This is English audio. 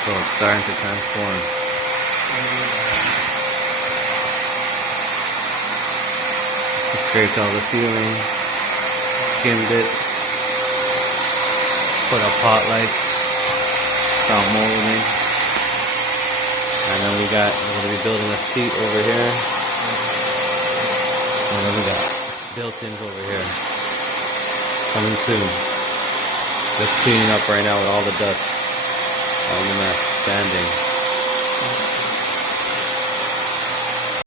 So it's starting to transform. I scraped all the ceilings, skimmed it, put up pot lights, found molding, and then we're going to be building a seat over here, and then we got built-ins over here, coming soon. Just cleaning up right now with all the dust, all the mess, sanding.